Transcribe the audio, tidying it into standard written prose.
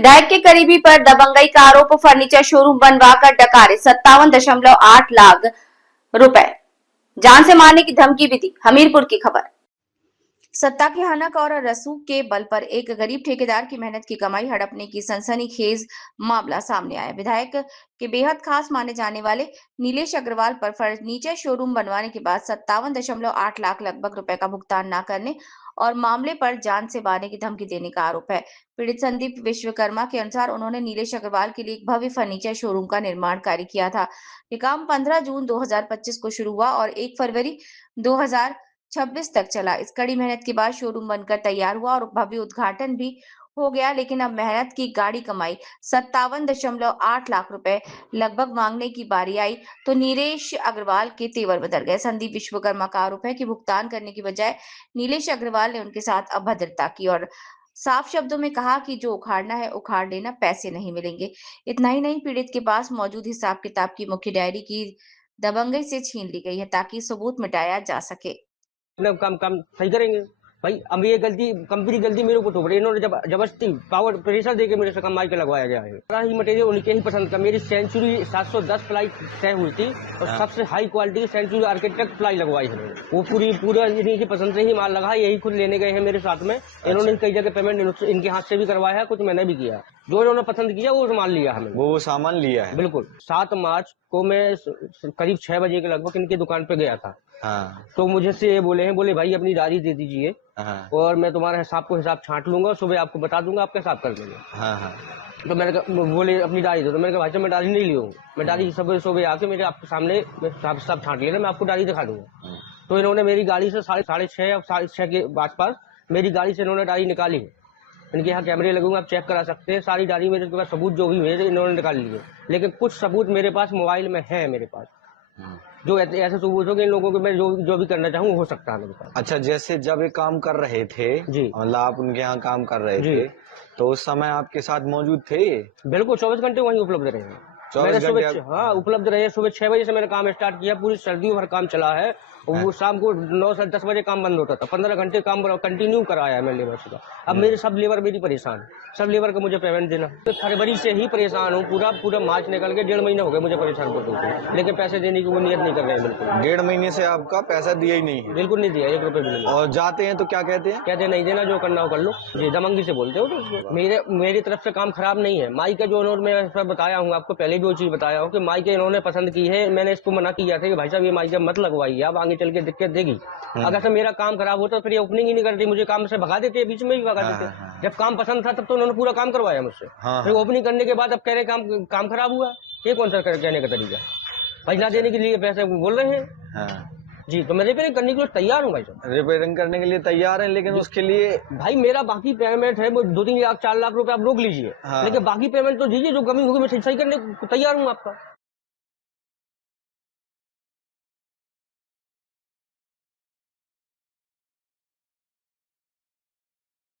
विधायक के करीबी पर दबंगई का आरोप, फर्नीचर शोरूम बनवाकर डकारे 57.8 लाख रुपए, जान से मारने की धमकी भी दी। हमीरपुर की खबर। सत्ता की हनक और रसूख के बल पर एक गरीब ठेकेदार की मेहनत की कमाई हड़पने की सनसनीखेज मामला सामने आया। विधायक के बेहद खास माने जाने वाले नीलेश अग्रवाल पर फर्नीचर शोरूम बनवाने के बाद 57.8 लाख लगभग रुपए का भुगतान न करने और मामले पर जान से मारने की धमकी देने का आरोप है। पीड़ित संदीप विश्वकर्मा के अनुसार उन्होंने नीलेश अग्रवाल के लिए एक भव्य फर्नीचर शोरूम का निर्माण कार्य किया था। ये काम 15 जून 2025 को शुरू हुआ और 1 फरवरी 2026 तक चला। इस कड़ी मेहनत के बाद शोरूम बनकर तैयार हुआ और भव्य उद्घाटन भी हो गया, लेकिन अब मेहनत की गाढ़ी कमाई 57.8 लाख रुपए लगभग मांगने की बारी आई तो नीलेश अग्रवाल के तेवर बदल गए। संदीप विश्वकर्मा का आरोप है कि भुगतान करने की बजाय नीलेश अग्रवाल ने उनके साथ अभद्रता की और साफ शब्दों में कहा कि जो उखाड़ना है उखाड़ लेना, पैसे नहीं मिलेंगे। इतना ही नहीं, पीड़ित के पास मौजूद हिसाब किताब की मुख्य डायरी की दबंगई से छीन ली गई है ताकि सबूत मिटाया जा सके। अपना काम काम सही करेंगे भाई। अब ये गलती कंपनी गलती मेरे को तो पड़ी, इन्होंने जब जबरदस्ती पावर प्रेशर देके मेरे से कमाई पे लगवाया गया है। सारा ही मटेरियल उनके ही पसंद का। मेरी सेंचुरी 710 प्लाई तय हुई थी और सबसे high quality Century architect ply लगवाई है। वो पूरा इन्हीं की पसंद से ही माल लगा, यही खुद लेने गए हैं मेरे साथ में। इन्होंने कई जगह पेमेंट इनके हाथ से भी करवाया है, कुछ मैंने भी किया। जो इन्होंने पसंद किया वो सामान लिया हमें, वो सामान लिया है। बिल्कुल। 7 मार्च को मैं करीब 6 बजे के लगभग इनकी दुकान पे गया था। हाँ। तो मुझे से ये बोले भाई अपनी डायरी दे दीजिए। हाँ। और मैं तुम्हारे हिसाब छांट लूंगा, सुबह आपको बता दूंगा, आपका हिसाब कर देंगे। हाँ हाँ। तो मैंने बोले अपनी डायरी दो, तो मैंने कहा भाई साहब मैं डायरी नहीं ली हूँ, मैं डायरी सुबह आके मेरे आपके सामने सब छांट लेना, मैं आपको डायरी दिखा दूंगा। तो इन्होंने मेरी गाड़ी से 6:30 या 6:30 के आसपास मेरी गाड़ी से इन्होंने डायरी निकाली। इनके यहाँ कैमरे लगेंगे, आप चेक करा सकते हैं। सारी डायरी मेरे पास सबूत जो भी हुए इन्होंने निकाल लिए, लेकिन कुछ सबूत मेरे पास मोबाइल में है मेरे पास, जो ऐसे सबूत हो कि इन लोगों को मैं जो भी करना चाहूँ हो सकता है मेरे पास। अच्छा, जैसे जब ये काम कर रहे थे जी, मतलब आप उनके यहाँ काम कर रहे थे, तो उस समय आपके साथ मौजूद थे? बिल्कुल, 24 घंटे वहीं उपलब्ध रहे। 24 घंटे? हाँ, उपलब्ध रहे। सुबह 6 बजे से मैंने काम स्टार्ट किया, पूरी सर्दियों भर काम चला है। वो शाम को 9 से 10 बजे काम बंद होता था। 15 घंटे काम कंटिन्यू कराया है मैं लेबर से। अब मेरे सब लेबर मेरी परेशान, सब लेबर को मुझे पेमेंट देना। तो फरवरी से ही परेशान हूँ, पूरा मार्च निकल के 1.5 महीने हो गए मुझे परेशान करते हुए, लेकिन पैसे देने की वो नियत नहीं कर रहे हैं बिल्कुल। 1.5 महीने से आपका पैसा दिया ही नहीं है? बिल्कुल नहीं दिया, 1 रुपए भी नहीं। और जाते हैं तो क्या कहते हैं? कहते नहीं देना, जो करना हो कर लो। जी, दमंगी से बोलते हो। तो मेरी तरफ से काम खराब नहीं है। माई का जो उन्होंने मैं बताया हूँ आपको, पहले भी वो चीज बताया हूँ कि माई के इन्होंने पसंद की है। मैंने इसको मना किया था कि भाई साहब ये माई जब मत लगवाइए, आप आगे चल के दिक्कत देगी। अगर से मेरा काम खराब होता तो फिर ये ओपनिंग ही नहीं करती, मुझे काम से भगा देते, बीच में ही भगा देते। जब काम पसंद था तब तो उन्होंने पूरा काम करवाया मुझसे। फिर ओपनिंग करने के बाद अब कह रहे काम खराब हुआ। ये कौन सा कहने का तरीका? पैसा देने के लिए पैसे बोल रहे हैं। जी, तो मैं रिपेयरिंग करने के लिए तैयार हूँ भाई साहब। रिपेयरिंग करने के लिए तैयार है, लेकिन उसके लिए भाई मेरा बाकी पेमेंट है वो 2-3 लाख 4 लाख रुपए आप रोक लीजिए, लेकिन बाकी पेमेंट तो दीजिए, जो कमी होगी मैं सही करने को तैयार हूँ आपका।